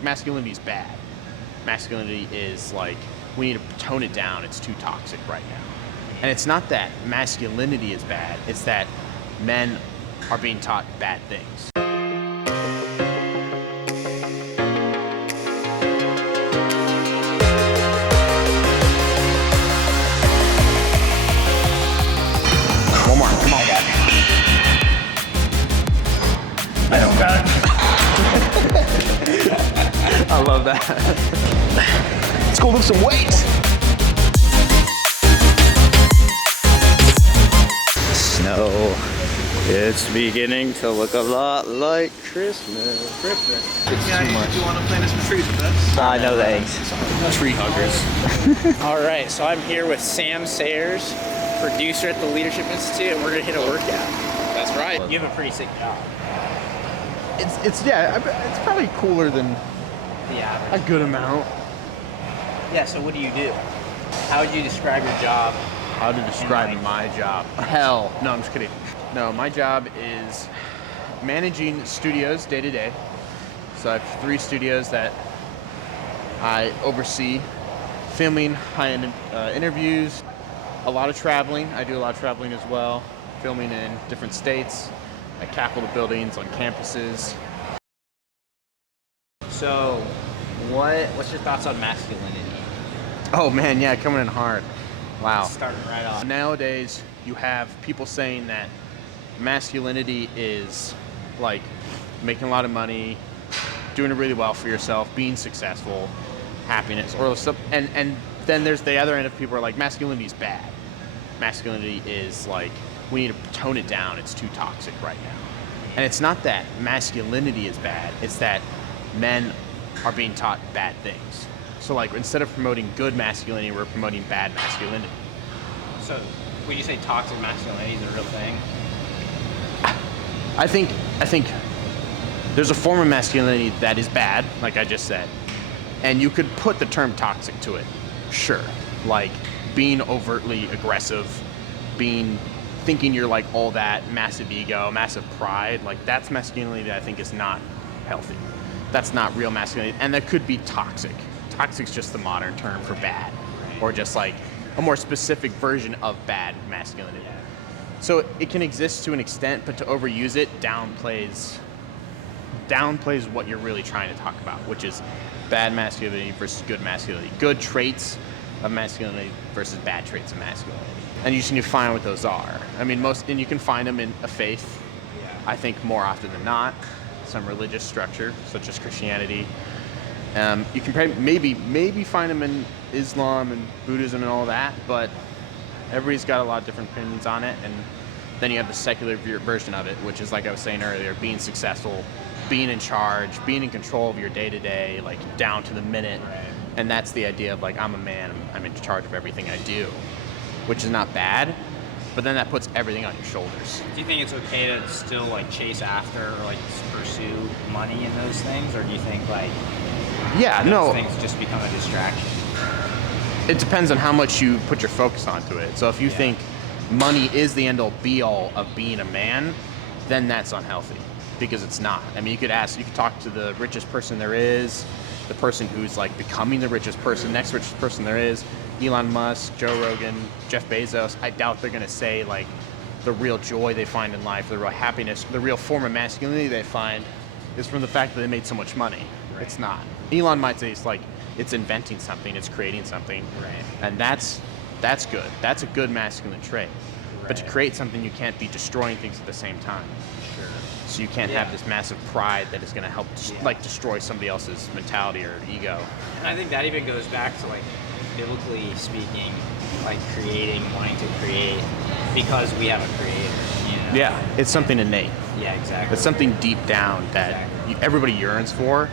Masculinity is bad. Masculinity is like, we need to tone it down. It's too toxic right now. And it's not that masculinity is bad, it's that men are being taught bad things. One more, come on. I don't got it. I love that. Let's go lift some weights. Snow. It's beginning to look a lot like Christmas. It's too much. Do you want to plant some trees with us? I know thanks. Tree huggers. All right, so I'm here with Sam Sayers, producer at the Leadership Institute, and we're gonna hit a workout. That's right. You have a pretty sick job. It's probably cooler than The average. a good amount. Yeah, so what do you do? How would you describe your job? How to describe my job? Hell, no, I'm just kidding. No, my job is managing studios day to day. So I have 3 studios that I oversee, filming high-end interviews, a lot of traveling. I do a lot of traveling as well, filming in different states, at Capitol buildings, on campuses. So, what's your thoughts on masculinity? Oh man, yeah, coming in hard. Wow. Starting right off. Nowadays, you have people saying that masculinity is like making a lot of money, doing it really well for yourself, being successful, happiness, or stuff. And then there's the other end of people who are like, masculinity is bad. Masculinity is like, we need to tone it down. It's too toxic right now. And it's not that masculinity is bad. It's that men are being taught bad things. So like, instead of promoting good masculinity, we're promoting bad masculinity. So, would you say toxic masculinity is a real thing? I think there's a form of masculinity that is bad, like I just said, and you could put the term toxic to it. Sure, like being overtly aggressive, thinking you're like all that, massive ego, massive pride, like that's masculinity that I think is not healthy. That's not real masculinity, and that could be toxic. Toxic's just the modern term for bad, or just like a more specific version of bad masculinity. So it can exist to an extent, but to overuse it downplays what you're really trying to talk about, which is bad masculinity versus good masculinity. Good traits of masculinity versus bad traits of masculinity. And you just need to find what those are. I mean, and you can find them in a faith, I think more often than not, some religious structure, such as Christianity. You can maybe find them in Islam and Buddhism and all that, but everybody's got a lot of different opinions on it. And then you have the secular version of it, which is, like I was saying earlier, being successful, being in charge, being in control of your day-to-day, like down to the minute. Right. And that's the idea of like, I'm a man, I'm in charge of everything I do, which is not bad, but then that puts everything on your shoulders. Do you think it's okay to still like chase after or like pursue money in those things, or do you think like those things just become a distraction? It depends on how much you put your focus onto it. So if you think money is the end-all be-all of being a man, then that's unhealthy, because it's not. I mean, you could talk to the richest person there is, the person who's like becoming the richest person, next richest person there is, Elon Musk, Joe Rogan, Jeff Bezos. I doubt they're gonna say like the real joy they find in life, the real happiness, the real form of masculinity they find is from the fact that they made so much money. Right. It's not. Elon might say it's inventing something, it's creating something, right. And that's good. That's a good masculine trait. Right. But to create something, you can't be destroying things at the same time. Sure. So you can't have this massive pride that is going to help like destroy somebody else's mentality or ego. And I think that even goes back to like biblically speaking, like wanting to create because we have a creator. You know? Yeah, it's something innate. Yeah, exactly. It's something deep down that everybody yearns for.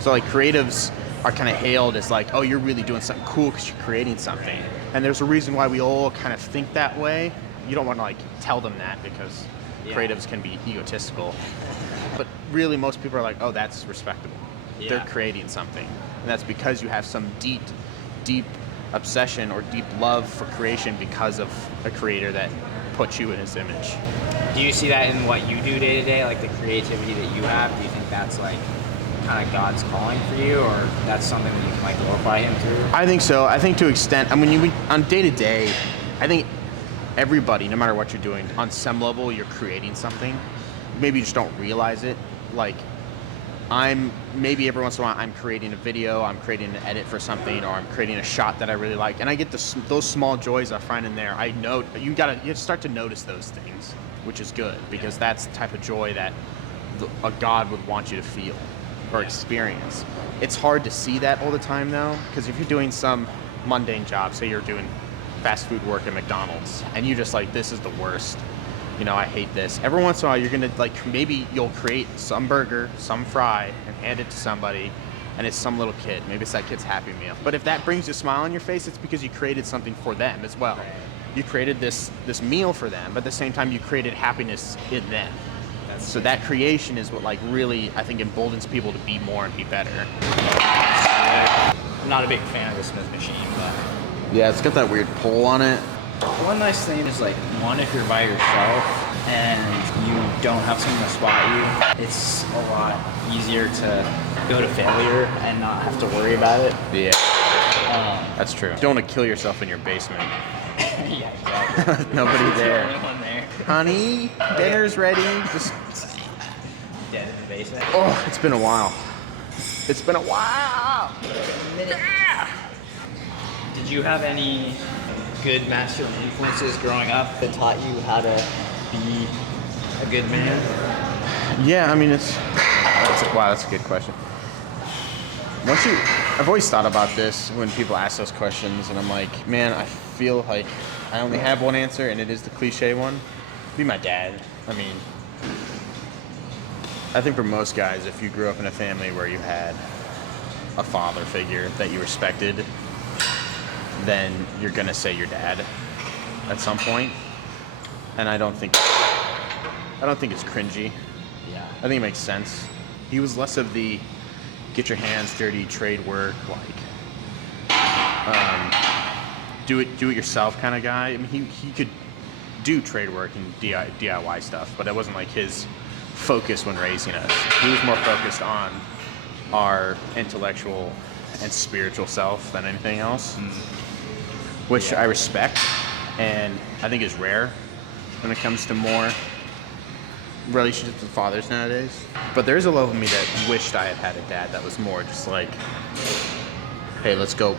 So like creatives are kind of hailed as like, oh, you're really doing something cool because you're creating something. And there's a reason why we all kind of think that way. You don't want to like tell them that because creatives can be egotistical. But really most people are like, oh, that's respectable. Yeah. They're creating something. And that's because you have some deep obsession or deep love for creation because of a creator that put you in his image. Do you see that in what you do day to day, like the creativity that you have? Do you think that's like kind of God's calling for you, or that's something that you can like glorify Him through? I think so. I think to extent, I mean, you on day to day, I think everybody, no matter what you're doing, on some level, you're creating something. Maybe you just don't realize it. Like, maybe every once in a while I'm creating a video, I'm creating an edit for something, or I'm creating a shot that I really like, and I get those small joys I find in there. I know you start to notice those things, which is good, because that's the type of joy that a God would want you to feel or experience. It's hard to see that all the time though, because if you're doing some mundane job, say you're doing fast food work at McDonald's, and you just like, this is the worst. You know, I hate this. Every once in a while, you're gonna like, maybe you'll create some burger, some fry, and hand it to somebody, and it's some little kid. Maybe it's that kid's Happy Meal. But if that brings a smile on your face, it's because you created something for them as well. You created this meal for them, but at the same time, you created happiness in them. So that creation is what like really, I think, emboldens people to be more and be better. I'm not a big fan of the Smith machine, but Yeah, it's got that weird pull on it. one nice thing is like, one, if you're by yourself and you don't have someone to spot you, it's a lot easier to go to failure and not have to worry about it. Yeah, that's true. Don't want to kill yourself in your basement. Yeah, exactly. Nobody You're the there. only one there. Honey, dinner's ready. Just, Dead in the basement. oh, it's been a while. It's been a while. Did you have any good masculine influences growing up that taught you how to be a good man? Yeah, I mean, that's a good question. I've always thought about this when people ask those questions, and I'm like, man, I feel like I only have one answer, and it is the cliche one. Be my dad. I mean, I think for most guys, if you grew up in a family where you had a father figure that you respected, then you're gonna say your dad at some point. And I don't think it's cringy. Yeah. I think it makes sense. He was less of the get your hands dirty trade work, like do it yourself kind of guy. I mean, he could do trade work and DIY stuff, but that wasn't like his focus when raising us. He was more focused on our intellectual and spiritual self than anything else, which I respect, and I think is rare when it comes to more relationships with fathers nowadays. But there's a level of me that wished I had a dad that was more just like, hey, let's go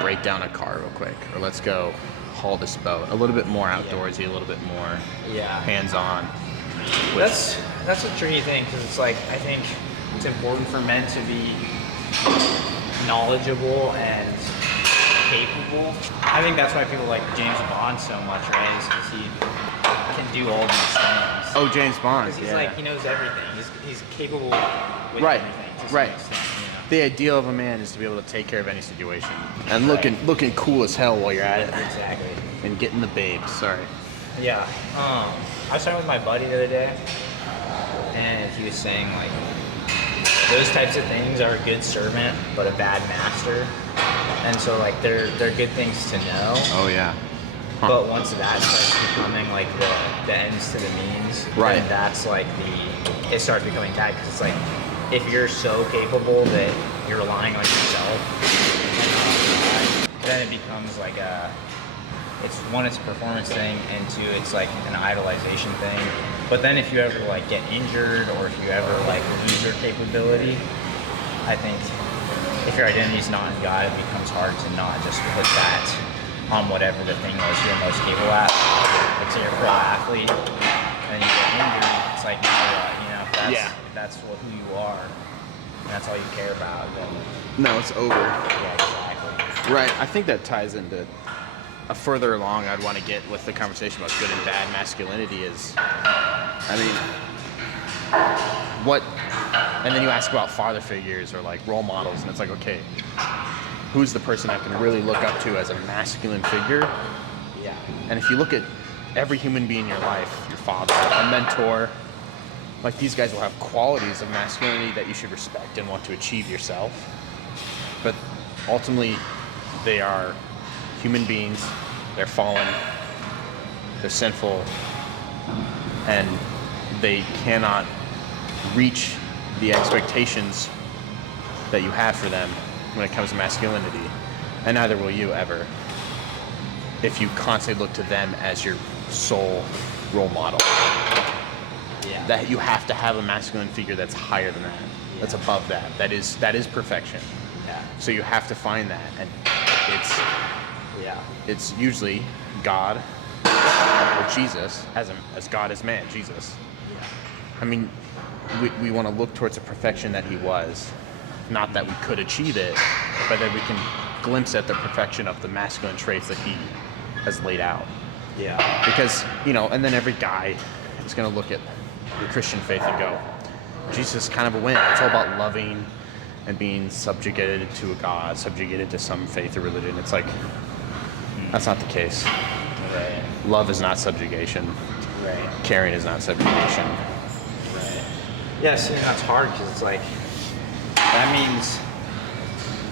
break down a car real quick, or let's go haul this boat. A little bit more outdoorsy, a little bit more hands-on. That's a tricky thing, because it's like, I think it's important for men to be knowledgeable and capable. I think that's why people like James Bond so much, right? Is because he can do all these things. Oh, James Bond. Because he's like, he knows everything. He's capable with Right, everything. To right. some extent, you know? The ideal of a man is to be able to take care of any situation and looking cool as hell while you're at it. Exactly. And getting the babes. Sorry. Yeah. I was talking with my buddy the other day, and he was saying like, those types of things are a good servant, but a bad master. And so like they're good things to know. Oh yeah. But once that starts becoming like the ends to the means, right, then that's like it starts becoming bad, because it's like, if you're so capable that you're relying on yourself, then it becomes like it's a performance thing, and two, it's like an idolization thing. But then if you ever like get injured, or if you ever like lose your capability, I think if your identity is not in God, it becomes hard to not just put that on whatever the thing was you're most capable at. Like, say you're a pro athlete, and you get injured, it's like, if that's who you are, and that's all you care about, then No, it's over. yeah, exactly. Right. I think that ties into a further along I'd want to get with the conversation about good and bad masculinity is, I mean, what, and then you ask about father figures or like role models, and it's like, okay, who's the person I can really look up to as a masculine figure? Yeah. And if you look at every human being in your life, your father, a mentor, like these guys will have qualities of masculinity that you should respect and want to achieve yourself. But ultimately, they are human beings, they're fallen, they're sinful, and they cannot reach the expectations that you have for them when it comes to masculinity, and neither will you ever if you constantly look to them as your sole role model. Yeah. That you have to have a masculine figure that's higher than that, that's above that. That is perfection. Yeah. So you have to find that, and Yeah. it's usually God or Jesus as God as man, Jesus. Yeah. I mean, we want to look towards the perfection that he was, not that we could achieve it, but that we can glimpse at the perfection of the masculine traits that he has laid out. Yeah. Because, you know, and then every guy is going to look at the Christian faith and go, Jesus is kind of a wimp. It's all about loving and being subjugated to a God, subjugated to some faith or religion. It's like, that's not the case. Right. Love is not subjugation. Right. Caring is not subjugation. Right. Yeah, see, that's hard because it's like, that means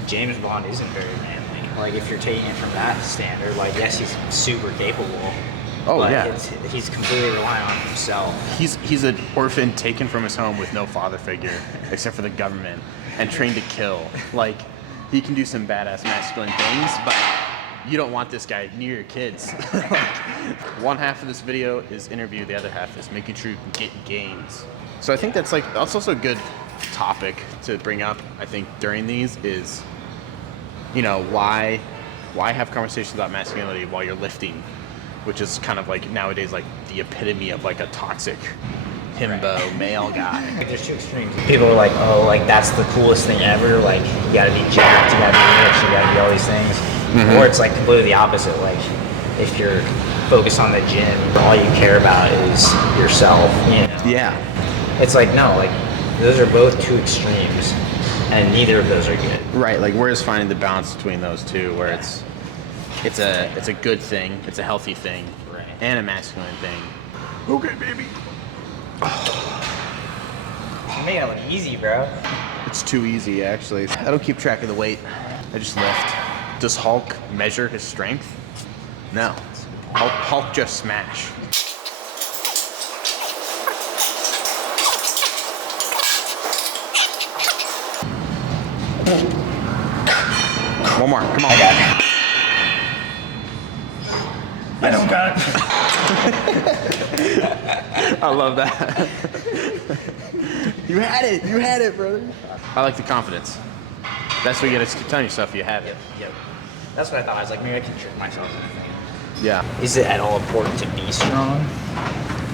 James Bond isn't very manly. Like, if you're taking it from that standard, like, yes, he's super capable. Oh, but yeah. He's completely relying on himself. He's an orphan taken from his home with no father figure except for the government and trained to kill. Like, he can do some badass masculine things, but you don't want this guy near your kids. Like, one half of this video is interview, the other half is making sure you can get gains. So I think that's also a good topic to bring up, I think, during these is, you know, why have conversations about masculinity while you're lifting, which is kind of like nowadays like the epitome of like a toxic himbo male guy. Like, there's two extremes. People are like, oh, like, that's the coolest thing ever. Like, you gotta be jacked, you gotta be rich, you gotta be all these things. Mm-hmm. Or it's like completely the opposite. Like, if you're focused on the gym, all you care about is yourself. You know? Yeah. It's like, no, like, those are both two extremes, and neither of those are good. Right, like where's finding the balance between those two where it's a good thing, it's a healthy thing, Right. and a masculine thing. Okay, baby. You make it look easy, bro. It's too easy, actually. I don't keep track of the weight. I just lift. Does Hulk measure his strength? No. Hulk just smash. One more, come on. I got it. I don't got it. I love that. You had it, brother. I like the confidence. That's what you gotta keep telling yourself you have it. Yep. That's what I thought. I was like, maybe I can trick myself into thinking. Yeah. Is it at all important to be strong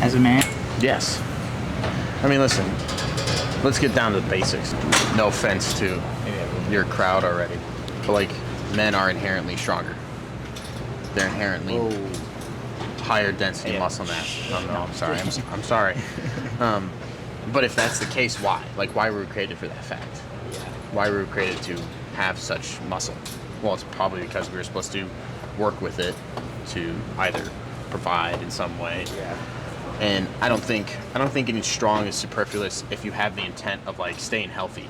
as a man? Yes. I mean, listen, let's get down to the basics. No offense to your crowd already, but like, men are inherently stronger. They're inherently higher density muscle mass. Oh no, I'm sorry. I'm sorry. But if that's the case, why? Like, why were we created for that fact? Why were we created to have such muscle? Well, it's probably because we were supposed to work with it to either provide in some way. Yeah. And I don't think getting strong is superfluous if you have the intent of like staying healthy,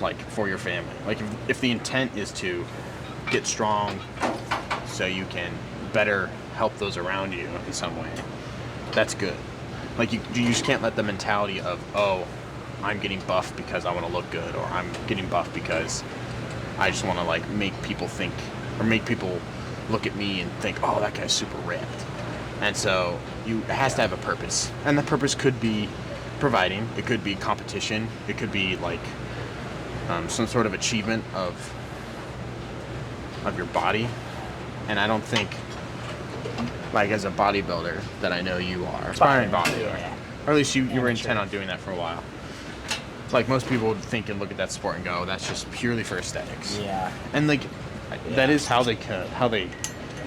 like for your family. Like if the intent is to get strong so you can better help those around you in some way, that's good. Like you just can't let the mentality of, oh, I'm getting buff because I want to look good, or I'm getting buff because I just want to like make people think, or make people look at me and think, oh, that guy's super ripped. And so it has to have a purpose, and the purpose could be providing, it could be competition, it could be like some sort of achievement of your body. And I don't think, like, as a bodybuilder that I know you are, aspiring bodybuilder, or at least you were intent on doing that for a while. Like most people would think and look at that sport and go, that's just purely for aesthetics. Yeah. And like that is how they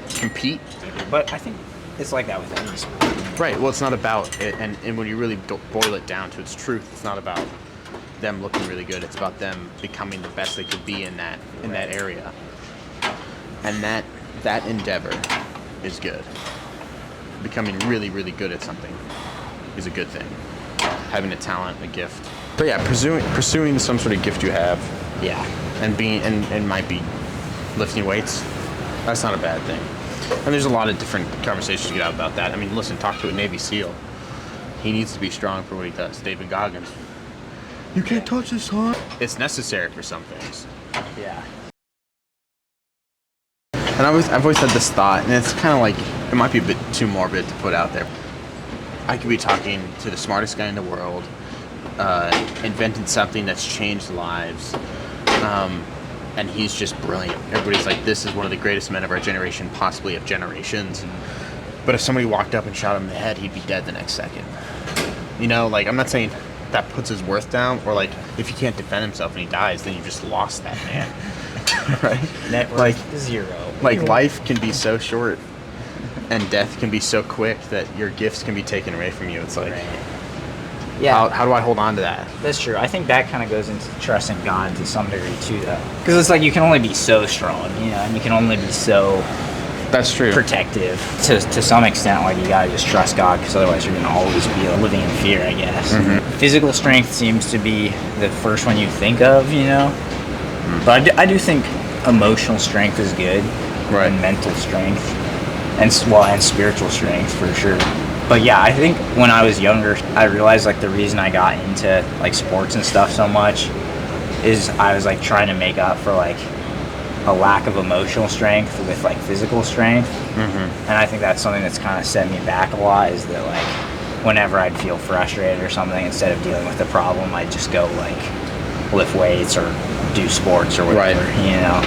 compete. But I think it's like that with any sport. Right. Well, it's not about it, and when you really boil it down to its truth, it's not about them looking really good. It's about them becoming the best they could be in that area. And that endeavor is good. Becoming really, really good at something is a good thing. Having a talent, a gift. But yeah, pursuing some sort of gift you have. Yeah. And might be lifting weights. That's not a bad thing. And there's a lot of different conversations to get out about that. I mean, listen, talk to a Navy SEAL. He needs to be strong for what he does. David Goggins. You can't touch this, huh? It's necessary for some things. Yeah. And I've always had this thought, and it's kind of like, it might be a bit too morbid to put out there. I could be talking to the smartest guy in the world, invented something that's changed lives, and he's just brilliant. Everybody's like, this is one of the greatest men of our generation, possibly of generations. But if somebody walked up and shot him in the head, he'd be dead the next second. You know, like, I'm not saying that puts his worth down, or like, if he can't defend himself and he dies, then you just lost that man. Right? Net worth Like, 0. like life can be so short and death can be so quick that your gifts can be taken away from you. It's like, Yeah. how do I hold on to that? That's true. I think that kind of goes into trusting God to some degree too, though, because it's like you can only be so strong, you know, and you can only be so That's true. protective to some extent. Like, you gotta just trust God, because otherwise you're gonna always be living in fear, I guess. Physical strength seems to be the first one you think of, you know, but I do think emotional strength is good, Right. and mental strength, and spiritual strength for sure. But yeah, I think when I was younger, I realized like the reason I got into like sports and stuff so much is I was like trying to make up for like a lack of emotional strength with like physical strength. And I think that's something that's kind of set me back a lot, is that like whenever I'd feel frustrated or something, instead of dealing with the problem, I'd just go like lift weights or do sports or whatever, Right. you know.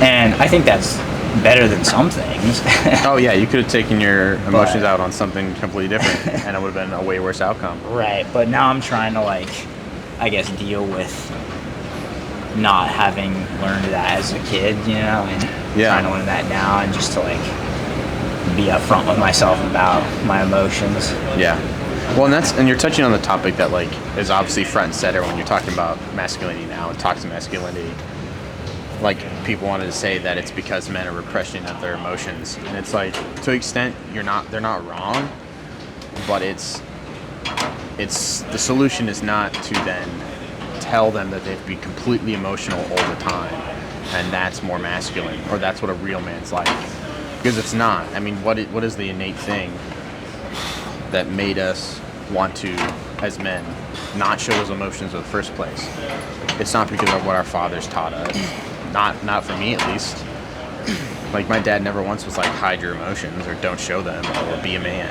And I think that's better than some things. Oh yeah, you could have taken your emotions out on something completely different, and it would have been a way worse outcome. Right, but now I'm trying to like, I guess, deal with not having learned that as a kid, you know, and Yeah. trying to learn that now, and just to like be upfront with myself about my emotions. Yeah. Well, and you're touching on the topic that like is obviously front and center when you're talking about masculinity now and toxic masculinity. Like, people wanted to say that it's because men are repressing of their emotions, and it's like, to an extent, they're not wrong, but it's the solution is not to then tell them that they have to be completely emotional all the time, and that's more masculine, or that's what a real man's like, because it's not. I mean, what is the innate thing that made us want to, as men, not show those emotions in the first place? It's not because of what our fathers taught us. Not for me, at least. Like, my dad never once was like, hide your emotions, or don't show them, or be a man.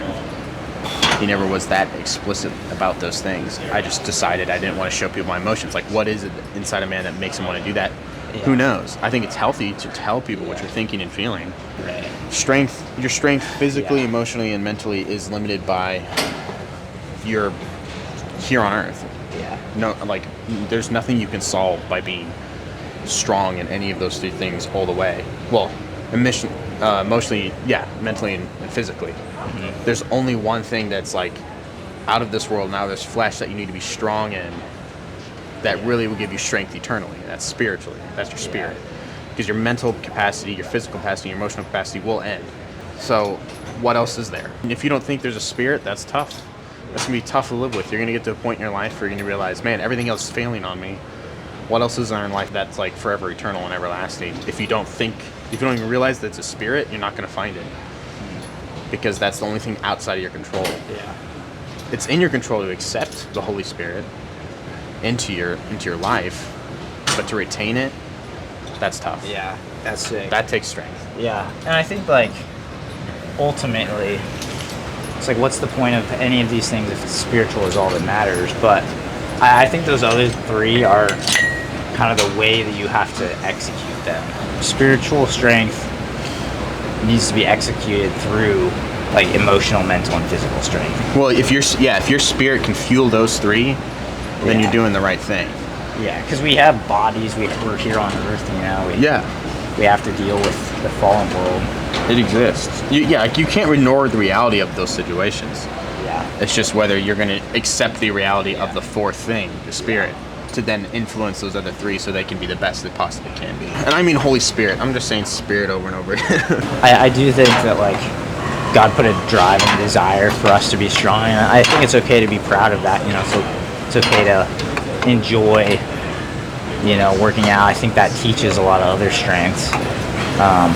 He never was that explicit about those things. I just decided I didn't want to show people my emotions. Like, what is it inside a man that makes him want to do that? Yeah. Who knows? I think it's healthy to tell people what you're thinking and feeling. Right. Your strength physically, Yeah. emotionally, and mentally is limited by your here on Earth. Yeah. No, like, there's nothing you can solve by being strong in any of those three things all the way. Well, emotionally, yeah, mentally and physically. There's only one thing that's like out of this world, now there's flesh, that you need to be strong in, that really will give you strength eternally. And that's spiritually. That's your spirit. Because your mental capacity, your physical capacity, your emotional capacity will end. So what else is there? And if you don't think there's a spirit, that's tough. That's going to be tough to live with. You're going to get to a point in your life where you're going to realize, man, everything else is failing on me. What else is there in life that's like forever eternal and everlasting? If you don't even realize that it's a spirit, you're not going to find it. Because that's the only thing outside of your control. Yeah. It's in your control to accept the Holy Spirit into your life, but to retain it, that's tough. Yeah. That's sick. That takes strength. Yeah, and I think like ultimately, it's like, what's the point of any of these things if spiritual is all that matters? But I think those other three are kind of the way that you have to execute them. Spiritual strength needs to be executed through like emotional, mental, and physical strength. Well, if your spirit can fuel those three, then you're doing the right thing. Yeah, because we have bodies. We're here on Earth, you know. We have to deal with the fallen world. It exists. Like, you can't ignore the reality of those situations. Yeah. It's just whether you're going to accept the reality of the fourth thing, the spirit, to then influence those other three so they can be the best they possibly can be. And I mean Holy Spirit. I'm just saying spirit over and over again. I do think that like God put a drive and desire for us to be strong, and I think it's okay to be proud of that. You know, so it's okay to enjoy, you know, working out. I think that teaches a lot of other strengths.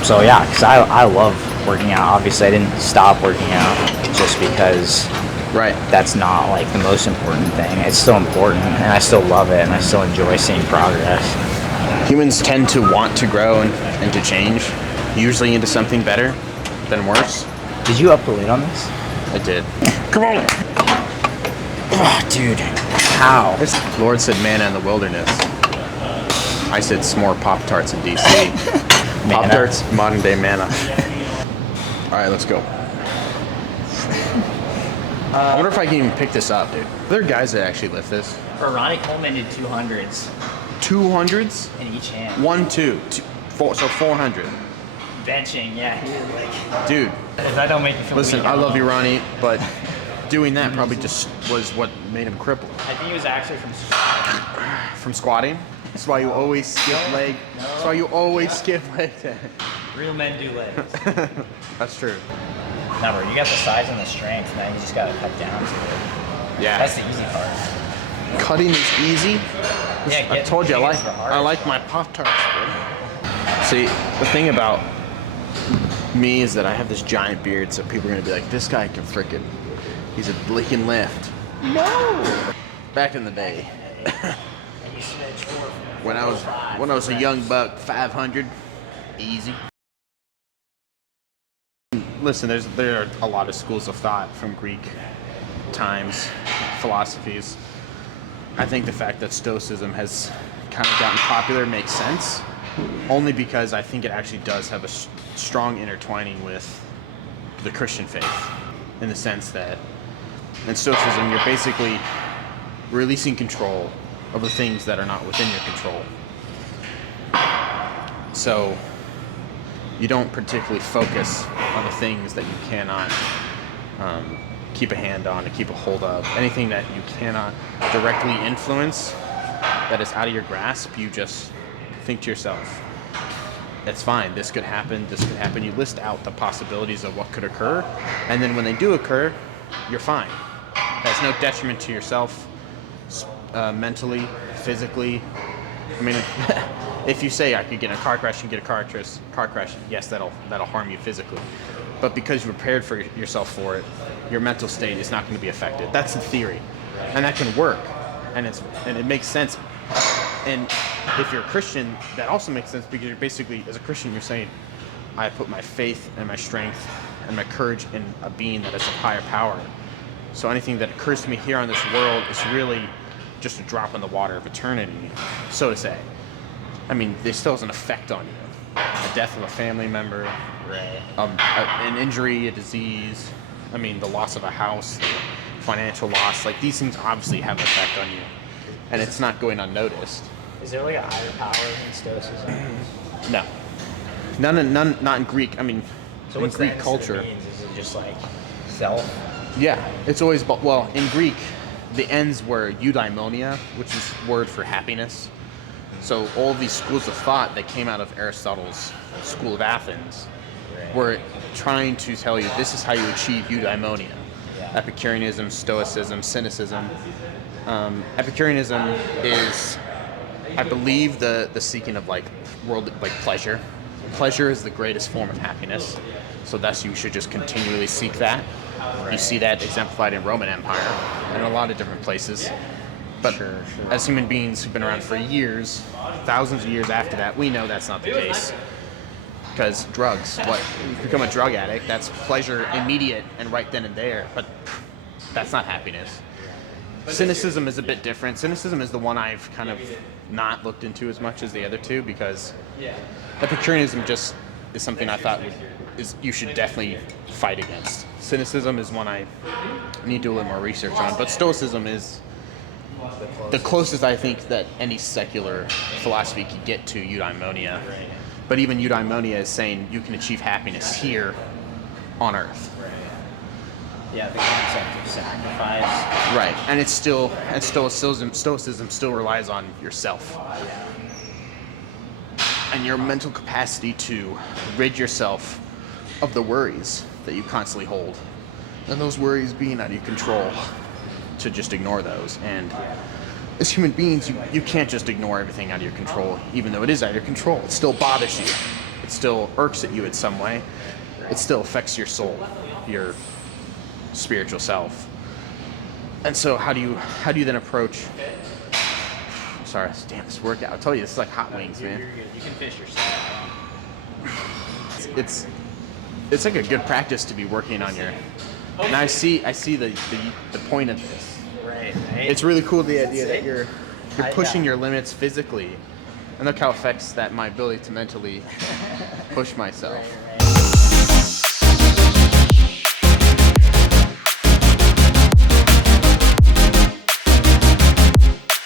So yeah, because I love working out. Obviously, I didn't stop working out just because Right. that's not like the most important thing. It's still important, and I still love it, and I still enjoy seeing progress. Humans tend to want to grow and to change, usually into something better than worse. Did you up the lid on this? I did. Come on! Oh, dude, how? Lord said manna in the wilderness. I said s'more Pop-Tarts in DC. Pop-Tarts, modern day manna. All right, let's go. I wonder if I can even pick this up, dude. There are guys that actually lift this. Ronnie Coleman did 200s 200s? in each hand. 1, 2, 4, so 400. Benching, yeah, he was like. Dude, If that don't make you feel listen, weak, I don't love know. you, Ronnie, but doing that probably just was what made him crippled. I think he was actually from. From squatting? That's why you always skip leg. That's why you always skip leg day. Real men do legs. That's true. No, bro, you got the size and the strength, now you just gotta cut down to it. Yeah. That's the easy part. Cutting is easy. Yeah, I told you I getting the hardest. I like my Pop-Tarts. See, the thing about me is that I have this giant beard, so people are gonna be like, this guy can frickin', he's a licking lift. No. Back in the day, when I was a young buck, 500, easy. Listen, there are a lot of schools of thought from Greek times, philosophies. I think the fact that Stoicism has kind of gotten popular makes sense, only because I think it actually does have a strong intertwining with the Christian faith, in the sense that in Stoicism you're basically releasing control over things that are not within your control. So you don't particularly focus on the things that you cannot keep a hand on and keep a hold of. Anything that you cannot directly influence, that is out of your grasp, you just think to yourself, that's fine, this could happen, this could happen. You list out the possibilities of what could occur, and then when they do occur, you're fine. There's no detriment to yourself, mentally, physically. I mean, if you say I could get in a car crash and get a car crash, yes, that'll harm you physically. But because you prepared for yourself for it, your mental state is not going to be affected. That's the theory, and that can work, and it makes sense. And if you're a Christian, that also makes sense, because you're basically, as a Christian, you're saying, I put my faith and my strength and my courage in a being that is of higher power. So anything that occurs to me here on this world is really just a drop in the water of eternity, so to say. I mean, there still has an effect on you. A death of a family member, Right. an injury, a disease, I mean, the loss of a house, financial loss, like these things obviously have an effect on you. And it's not going unnoticed. Is there like a higher power in Stoicism? No. None, not in Greek, I mean, So in what's Greek the ends culture. that it means? Is it just like self? Yeah, it's always, well, in Greek, the ends were eudaimonia, which is word for happiness. So all these schools of thought that came out of Aristotle's school of Athens were trying to tell you this is how you achieve eudaimonia. Epicureanism, Stoicism, Cynicism. Epicureanism is, I believe, the seeking of like world, like pleasure. Pleasure is the greatest form of happiness, so thus you should just continually seek that. You see that exemplified in Roman Empire and in a lot of different places. But as human beings who've been around for years, thousands of years after that, we know that's not the case. Because drugs, what, you become a drug addict, that's pleasure immediate and right then and there, but that's not happiness. Cynicism is a bit different. Cynicism is the one I've kind of not looked into as much as the other two, because Epicureanism just is something I thought you should definitely fight against. Cynicism is one I need to do a little more research on, but Stoicism is the closest I think that any secular philosophy could get to eudaimonia. But even eudaimonia is saying you can achieve happiness here on earth. Yeah, the concept of sacrifice. Right, and it's still, and Stoicism still relies on yourself and your mental capacity to rid yourself of the worries that you constantly hold, and those worries being out of your control, to just ignore those. And as human beings, you can't just ignore everything out of your control, even though it is out of your control. It still bothers you. It still irks at you in some way. It still affects your soul, your spiritual self. And so how do you then approach? Sorry, damn this workout. I'll tell you, this is like hot wings, man. You're good. You can fish your set. It's like a good practice to be working on your. And I see the point of this. Right. It's really cool, the idea that you're pushing yeah. your limits physically, and look how it affects that my ability to mentally push myself.